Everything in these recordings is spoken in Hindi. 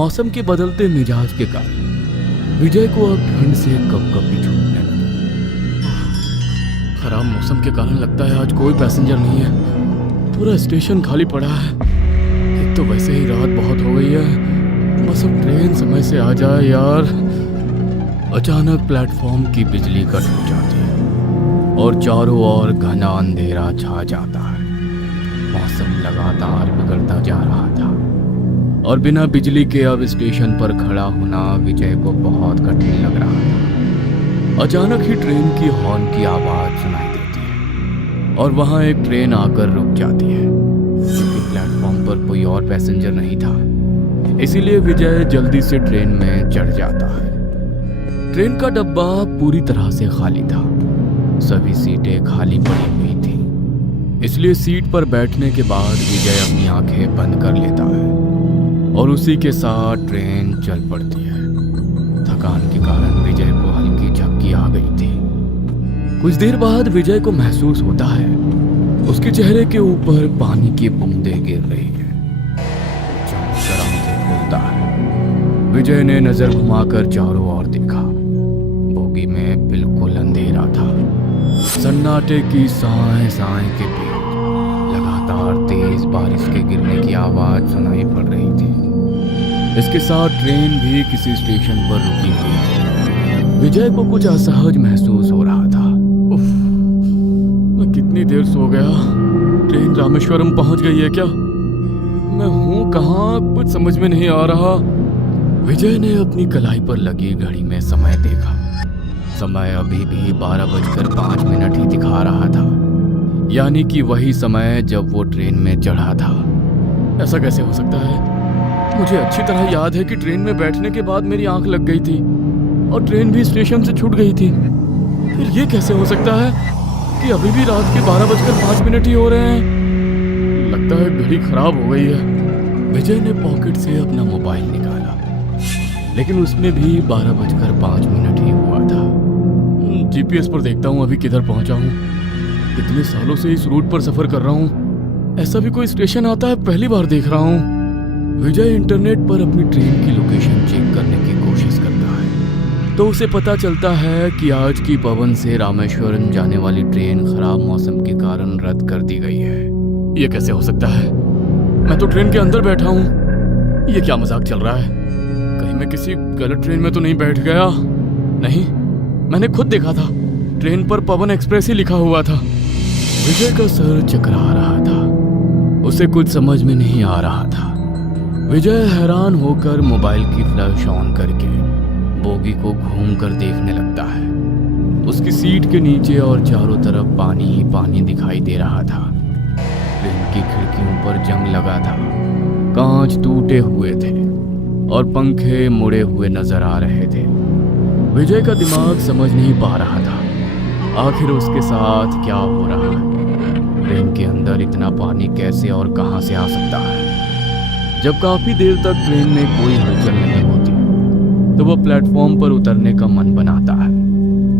मौसम के बदलते मिजाज के कारण विजय को अब ठंड से कपकपी छूटने लगी। खराब मौसम के कारण लगता है आज कोई पैसेंजर नहीं है। पूरा स्टेशन खाली पड़ा है। एक तो वैसे ही रात बहुत हो गई है। बस अब ट्रेन समय से आ जाए यार। अचानक प्लेटफॉर्म की बिजली कट हो जाती है और चारों ओर घना अंधेरा छा जाता है। मौसम लगातार बिगड़ता जा रहा था और बिना बिजली के अब स्टेशन पर खड़ा होना विजय को बहुत कठिन लग रहा था। अचानक ही ट्रेन की हॉर्न की आवाज सुनाई देती है और वहां एक ट्रेन आकर रुक जाती है। क्योंकि प्लेटफॉर्म पर कोई और पैसेंजर नहीं था, इसीलिए विजय जल्दी से ट्रेन में चढ़ जाता है। ट्रेन का डब्बा पूरी तरह से खाली था। सभी सीटें खाली पड़ी हुई थी। इसलिए सीट पर बैठने के बाद विजय अपनी आंखें बंद कर लेता है और उसी के साथ ट्रेन चल पड़ती है। थकान के कारण विजय को हल्की झपकी आ गई थी। कुछ देर बाद विजय को महसूस होता है उसके चेहरे के ऊपर पानी की बूंदें गिर रही है। चमककर आंखें खोलता है। विजय ने नजर घुमाकर चारों ओर देखा। बोगी में बिल्कुल अंधेरा था। सन्नाटे की साए साए के बीच लगातार तेज बारिश के गिरने की आवाज सुनाई पड़ रही थी। इसके साथ ट्रेन भी किसी स्टेशन पर रुकी हुई थी। विजय को कुछ असहज महसूस हो रहा था। उफ, मैं कितनी देर सो गया। ट्रेन रामेश्वरम पहुंच गई है क्या? मैं हूं कहाँ, कुछ समझ में नहीं आ रहा। विजय ने अपनी कलाई पर लगी घड़ी में समय देखा। समय अभी भी 12:05 ही दिखा रहा था, यानी कि वही समय जब वो ट्रेन में चढ़ा था। ऐसा कैसे हो सकता है? मुझे अच्छी तरह याद है कि ट्रेन में बैठने के बाद मेरी आंख लग गई थी और ट्रेन भी स्टेशन से छूट गई थी। फिर ये कैसे हो सकता है कि अभी भी रात के 12:05 ही हो रहे हैं? लगता है घड़ी खराब हो गई है। विजय ने पॉकेट से अपना मोबाइल निकाला, लेकिन उसमें भी 12:05 ही हुआ था। जीपीएस पर देखता हूँ अभी किधर पहुंचा हूँ। इतने सालों से इस रूट पर सफर कर रहा हूँ, ऐसा भी कोई स्टेशन आता है पहली बार देख रहा हूँ। विजय इंटरनेट पर अपनी ट्रेन की लोकेशन चेक करने की कोशिश करता है तो उसे पता चलता है कि आज की पवन से रामेश्वरम जाने वाली ट्रेन खराब मौसम के कारण रद्द कर दी गई है। ये कैसे हो सकता है? मैं तो ट्रेन के अंदर बैठा हूँ। ये क्या मजाक चल रहा है? कहीं मैं किसी गलत ट्रेन में तो नहीं बैठ गया? नहीं, मैंने खुद देखा था, ट्रेन पर पवन एक्सप्रेस ही लिखा हुआ था। विजय का सर चकरा रहा था। उसे कुछ समझ में नहीं आ रहा था। विजय हैरान होकर मोबाइल की फ्लैश ऑन करके बोगी को घूमकर देखने लगता है। उसकी सीट के नीचे और चारों तरफ पानी ही पानी दिखाई दे रहा था। ट्रेन की खिड़कियों पर जंग लगा था। कांच टूटे हुए थे और पंखे मुड़े हुए नजर आ रहे थे। विजय का दिमाग समझ नहीं पा रहा था आखिर उसके साथ क्या हो रहा है। ट्रेन के अंदर इतना पानी कैसे और कहां से आ सकता है? जब काफी देर तक ट्रेन में कोई हलचल नहीं होती तो वह प्लेटफॉर्म पर उतरने का मन बनाता है।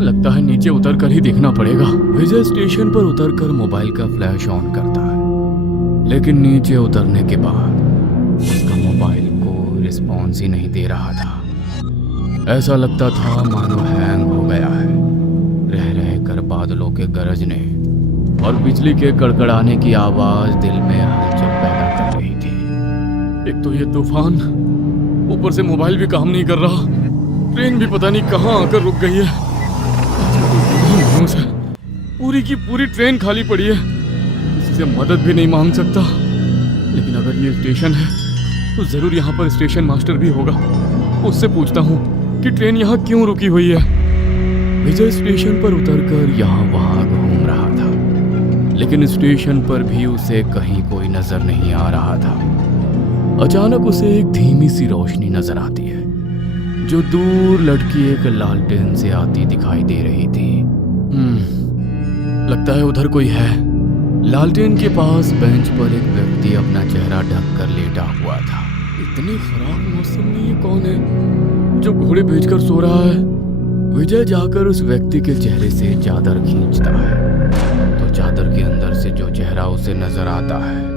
लगता है नीचे उतरकर ही देखना पड़ेगा। विजय स्टेशन पर उतरकर मोबाइल का फ्लैश ऑन करता है, लेकिन नीचे उतरने के बाद उसका मोबाइल को रिस्पॉन्स ही नहीं दे रहा था। ऐसा लगता था मानो हैंग हो गया है। रह रह कर बादलों के गरजने और बिजली के कड़कड़ाने की आवाज दिल में हलचल पैदा कर रही थी। एक तो ये तूफान, ऊपर से मोबाइल भी काम नहीं कर रहा। ट्रेन भी पता नहीं कहाँ आकर रुक गई है। पूरी की पूरी ट्रेन खाली पड़ी है। किसी से मदद भी नहीं मांग सकता। लेकिन अगर ये स्टेशन है तो जरूर यहाँ पर स्टेशन मास्टर भी होगा। उससे पूछता हूँ कि ट्रेन यहाँ क्यों रुकी हुई है। विजय स्टेशन पर उतरकर यहाँ वहाँ घूम रहा था, लेकिन स्टेशन पर भी उसे कहीं कोई नजर नहीं आ रहा था। अचानक उसे एक धीमी सी रोशनी नजर आती है जो दूर लटकी एक लालटेन से आती दिखाई दे रही थी। लगता है उधर कोई है। लालटेन के पास बेंच पर एक व्यक्ति अपना चेहरा ढक कर लेटा हुआ था। इतने खराब मौसम में ये कौन है जो घोड़े बेचकर सो रहा है? विजय जाकर उस व्यक्ति के चेहरे से चादर खींचता है तो चादर के अंदर से जो चेहरा उसे नजर आता है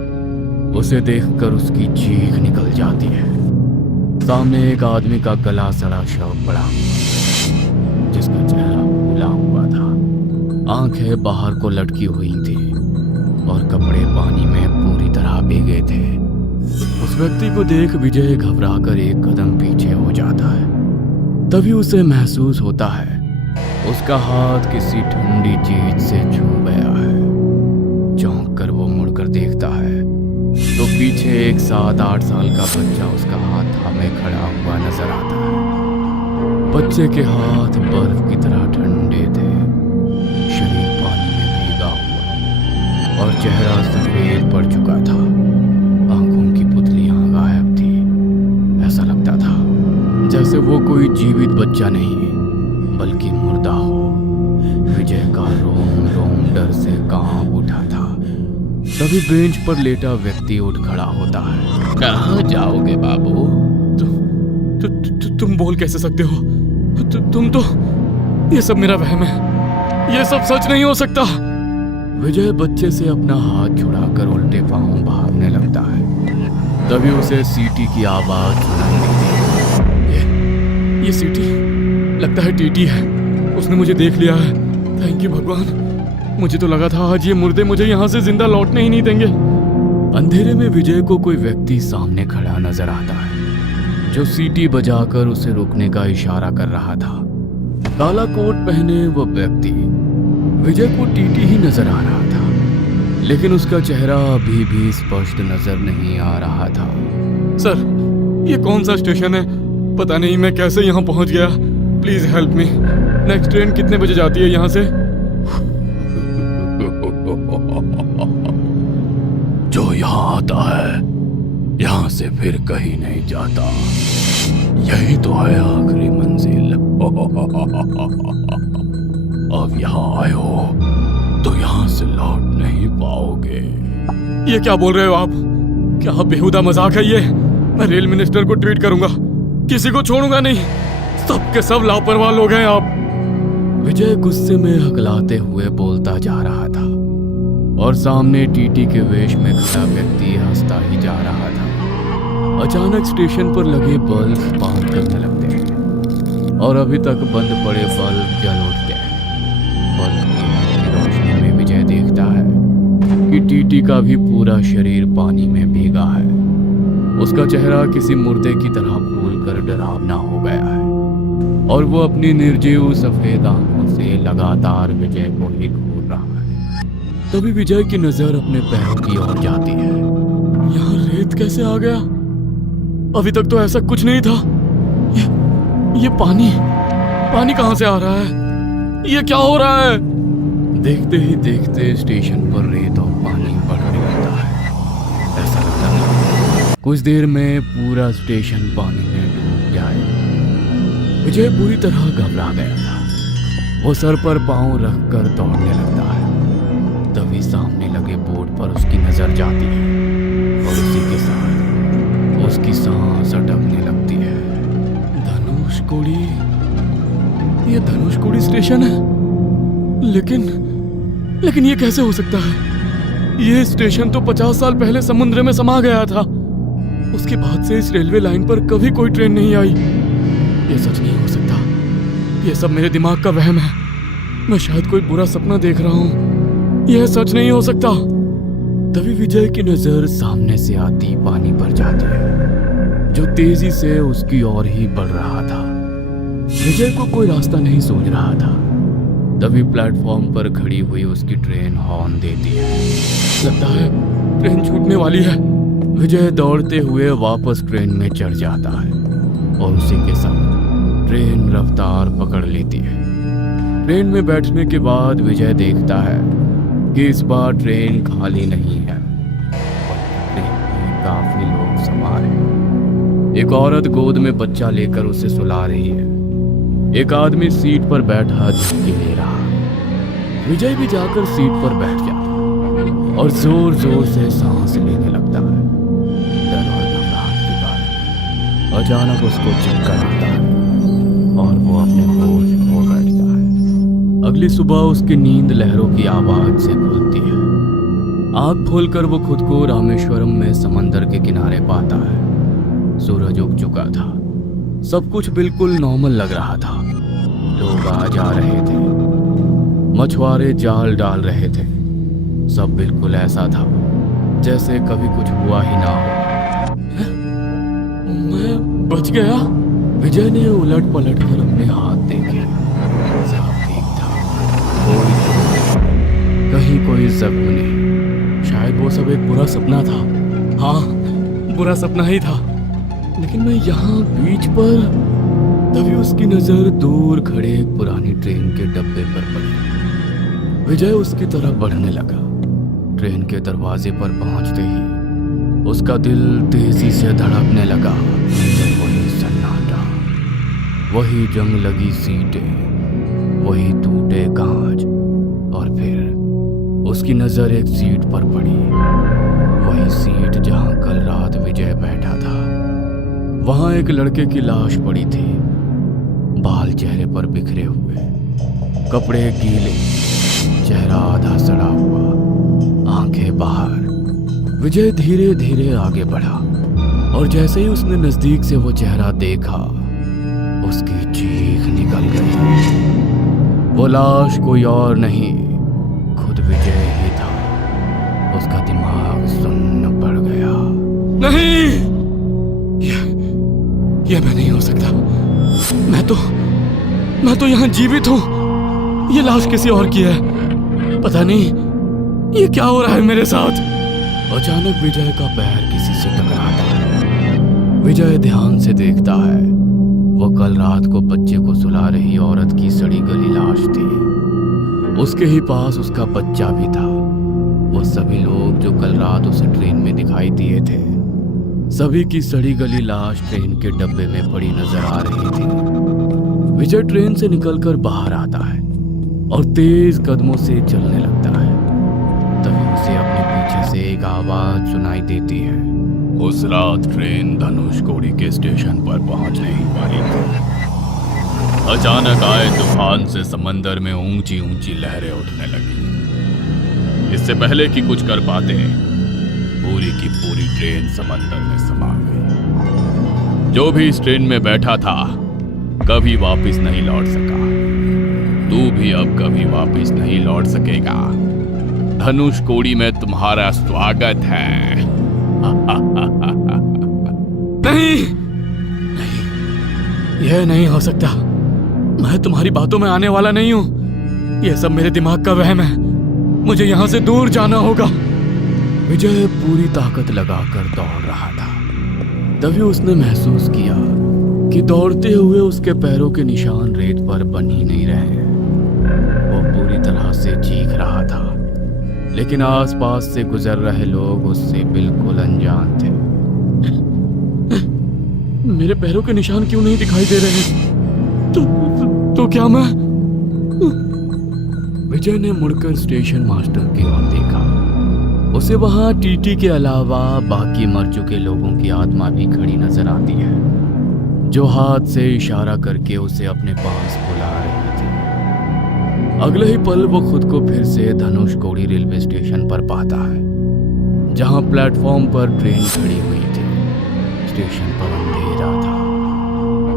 उसे देखकर उसकी चीख निकल जाती है। सामने एक आदमी का गला सड़ा शव पड़ा हुआ, जिसका चेहरा फूला हुआ था, आंखें बाहर को लटकी हुई थी और कपड़े पानी में पूरी तरह भीगे थे। उस व्यक्ति को देख विजय घबराकर एक कदम पीछे हो जाता है। तभी उसे महसूस होता है उसका हाथ किसी ठंडी चीज से छू गया है। चौंक कर वो मुड़कर देखता है तो पीछे एक 7-8 साल का बच्चा उसका हाथ थामे खड़ा हुआ नजर आता है। बच्चे के हाथ बर्फ की तरह ठंडे थे, शरीर पानी में भीगा हुआ और चेहरा सफेद पड़ चुका था। आंखों की पुतलियां गायब थी। ऐसा लगता था जैसे वो कोई जीवित बच्चा नहीं बल्कि मुर्दा हो। विजय का रोम रोम डर से कांप उठा था। तभी बेंच पर लेटा व्यक्ति उठ खड़ा होता है। कहाँ जाओगे बाबू? तुम बोल कैसे सकते हो? तुम तो, ये सब मेरा वहम है, ये सब सच नहीं हो सकता। विजय बच्चे से अपना हाथ छुड़ाकर उल्टे पांव भागने लगता है। तभी उसे सीटी की आवाज सुनाई देती है। ये सीटी लगता है टीटी है, उसने मुझे देख लिया है। थैंक यू भगवान, मुझे तो लगा था आज ये मुर्दे मुझे यहाँ से जिंदा लौटने ही नहीं देंगे। अंधेरे में विजय को कोई व्यक्ति सामने खड़ा नजर आता है जो सीटी बजाकर उसे रुकने का इशारा कर रहा था। काला कोट पहने वो व्यक्ति विजय को टीटी ही नजर आ रहा था, लेकिन उसका चेहरा अभी भी स्पष्ट नजर नहीं आ रहा था। सर, ये कौन सा स्टेशन है? पता नहीं मैं कैसे यहाँ पहुँच गया। Please help me. Next train कितने बजे जाती है यहाँ से? जो यहाँ आता है यहाँ से फिर कहीं नहीं जाता। यही तो है आखिरी मंजिल। अब यहाँ आए हो तो यहाँ से लौट नहीं पाओगे। ये क्या बोल रहे हो आप? क्या बेहुदा मजाक है ये? मैं रेल मिनिस्टर को ट्वीट करूंगा, किसी को छोड़ूंगा नहीं। सबके सब लापरवाह लोग हैं आप। विजय गुस्से में हकलाते हुए बोलता जा रहा था और सामने टीटी के वेश में खड़ा व्यक्ति हंसता ही जा रहा था। अचानक स्टेशन पर लगे बल्ब बात करने लगते हैं और अभी तक बंद पड़े बल्ब जल उठते हैं। बल्ब की रोशनी में विजय देखता है कि टीटी का भी पूरा शरीर पानी में भीगा है। उसका चेहरा किसी मुर्दे की तरह फूलकर डरावना हो गया है और वो अपनी निर्जीव सफेद आंखों से लगातार विजय को ही घूर रहा है। तभी विजय की नजर अपने पैरों की ओर जाती है। यहाँ रेत कैसे आ गया? अभी तक तो ऐसा कुछ नहीं था। ये पानी कहाँ से आ रहा है? ये क्या हो रहा है? देखते ही देखते स्टेशन पर रेत और पानी बढ़ने लगता है। ऐसा लगता है कुछ देर में पूरा स्टेशन पानी में डूब जाए। विजय बुरी तरह घबरा गया था। वो सर पर पांव रखकर दौड़ने लगता है। तभी सामने लगे बोर्ड पर उसकी नजर जाती है और उसी के साथ उसकी सांस अटकने लगती है। धनुषकोडी, ये धनुषकोडी स्टेशन है। लेकिन ये कैसे हो सकता है? ये स्टेशन तो 50 साल पहले समुद्र में समा गया था। उसके बाद से इस रेलवे लाइन पर कभी कोई ट्रेन नहीं आई। ये सच नहीं हो सकता। ये सब मेरे दिमाग का वहम है। मैं शायद कोई बुरा सपना देख रहा हूँ। यह सच नहीं हो सकता। तभी विजय की नजर सामने से आती पानी पर जाती है जो तेजी से उसकी ओर ही बढ़ रहा था। विजय को कोई रास्ता नहीं सूझ रहा था। तभी प्लेटफॉर्म पर खड़ी हुई उसकी ट्रेन हॉर्न देती है। लगता है ट्रेन छूटने वाली है। विजय दौड़ते हुए वापस ट्रेन में चढ़ जाता है और उसी के साथ ट्रेन रफ्तार पकड़ लेती है। ट्रेन में बैठने के बाद विजय देखता है कि इस बार ट्रेन खाली नहीं है और ट्रेन में काफी लोग सवार हैं। एक औरत गोद में बच्चा लेकर उसे सुला रही है। एक आदमी सीट पर बैठा झुकी ले रहा है। विजय भी जाकर सीट पर बैठ जाता है और जोर जोर से सांस लेने लगता है। डर और घबराहट के कारण अचानक उसको चक्कर आता है और वो अपने होश खो बैठता है। अगली सुबह उसकी नींद लहरों की आवाज से खुलती है। आँख खोलकर वो खुद को रामेश्वरम में समंदर के किनारे पाता है। सूरज उग चुका था। सब कुछ बिल्कुल नॉर्मल लग रहा था। लोग आ जा रहे थे, मछुआरे जाल डाल रहे थे। सब बिल्कुल ऐसा था जैसे कभी कुछ हुआ ही ना हो। मैं बच गया। विजय ने उलट पलट कर अपने हाथ देखे। सब ठीक था, कहीं कोई जख्म नहीं। शायद वो सब एक बुरा सपना था। हाँ, बुरा सपना ही था। लेकिन मैं यहाँ बीच पर, तभी उसकी नजर दूर खड़े एक पुरानी ट्रेन के डब्बे पर पड़ी। विजय उसकी तरफ बढ़ने लगा। ट्रेन के दरवाजे पर पहुंचते ही उसका दिल तेजी से धड़कने लगा। वही सन्नाटा, वही जंग लगी सीटें, वही टूटे कांच, और फिर उसकी नजर एक सीट पर पड़ी। वही सीट जहां कल रात विजय बैठा था। वहां एक लड़के की लाश पड़ी थी। बाल चेहरे पर बिखरे हुए, कपड़े गीले, चेहरा आधा सड़ा हुआ, आंखें बाहर। विजय धीरे धीरे आगे बढ़ा और जैसे ही उसने नजदीक से वो चेहरा देखा, उसकी चीख निकल गई। वो लाश कोई और नहीं, खुद विजय ही था। उसका दिमाग सुन्न पड़ गया। नहीं, ये मैं नहीं हो सकता। मैं तो यहाँ जीवित हूँ। ये लाश किसी और की है। पता नहीं ये क्या हो रहा है मेरे साथ। अचानक विजय का पैर किसी से टकराता है। विजय ध्यान से देखता है। वो कल रात को बच्चे को सुला रही औरत की सड़ी गली लाश थी। उसके ही पास उसका बच्चा भी था। वो सभी लोग जो कल रात उसे ट्रेन में दिखाई दिए थे, सभी की सड़ी गली लाश ट्रेन के डब्बे में पड़ी नजर आ रही थी। विजय ट्रेन से निकलकर बाहर आता है और तेज कदमों से चलने लगता है। तभी उसे अपने पीछे से एक आवाज सुनाई देती है। उस रात ट्रेन धनुषकोडी के स्टेशन पर पहुंचने ही वाली थी। अचानक आए तूफान से समंदर में ऊंची ऊंची लहरें उठने लगी। इससे पहले कि कुछ कर पाते, पूरी की पूरी ट्रेन समंदर में समा गई। जो भी इस ट्रेन में बैठा था कभी वापस नहीं लौट सका। तू भी अब कभी वापस नहीं लौट सकेगा। धनुषकोडी में तुम्हारा स्वागत है। नहीं, यह नहीं हो सकता। मैं तुम्हारी बातों में आने वाला नहीं हूं। यह सब मेरे दिमाग का वहम है। मुझे यहां से दूर जाना होगा। विजय पूरी ताकत लगाकर दौड़ रहा था। तभी उसने महसूस किया कि दौड़ते हुए उसके पैरों के निशान रेत पर बन ही नहीं रहे। वो पूरी तरह से चीख रहा था, लेकिन आसपास से गुजर रहे लोग उससे बिल्कुल अनजान थे। मेरे पैरों के निशान क्यों नहीं दिखाई दे रहे? तो क्या मैं? विजय ने मुड़कर स्टेशन मास्टर की ओर देखा। उसे वहां टीटी के अलावा बाकी मर चुके लोगों की आत्मा भी खड़ी नजर आती है, जो हाथ से इशारा करके उसे अपने पास बुला रही थी। अगले ही पल वो खुद को फिर से धनुषकोडी रेलवे स्टेशन पर पाता है, जहां प्लेटफॉर्म पर ट्रेन खड़ी हुई थी। स्टेशन पर अंधेरा था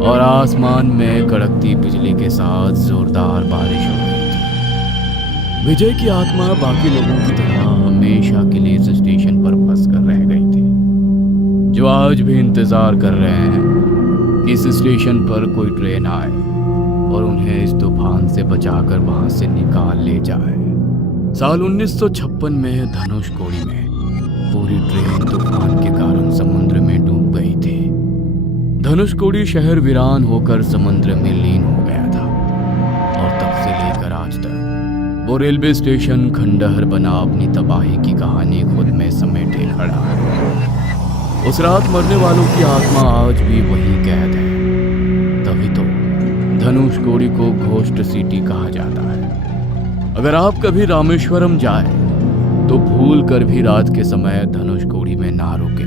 और आसमान में कड़कती बिजली के साथ जोरदार बारिश हो रही थी। विजय की आत्मा बाकी लोगों की तरह हमेशा के लिए इस स्टेशन पर फंस कर रह गई थी, जो आज भी इंतजार कर रहे हैं कि इस स्टेशन पर कोई ट्रेन आए और उन्हें इस तूफान से बचाकर वहां से निकाल ले जाए। साल 1956 में धनुषकोडी में पूरी ट्रेन तूफान के कारण समुद्र में डूब गई थी। धनुषकोडी शहर वीरान होकर समुद्र में लीन हो गया था और तब से लेकर आज तक वो रेलवे स्टेशन खंडहर बना अपनी तबाही की कहानी खुद में समेटे खड़ा है। उस रात मरने वालों की आत्मा आज भी वही कैद है। तभी तो धनुषकोडी को घोस्ट सिटी कहा जाता है। अगर आप कभी रामेश्वरम जाए तो भूल कर भी रात के समय धनुषकोडी में ना रुके।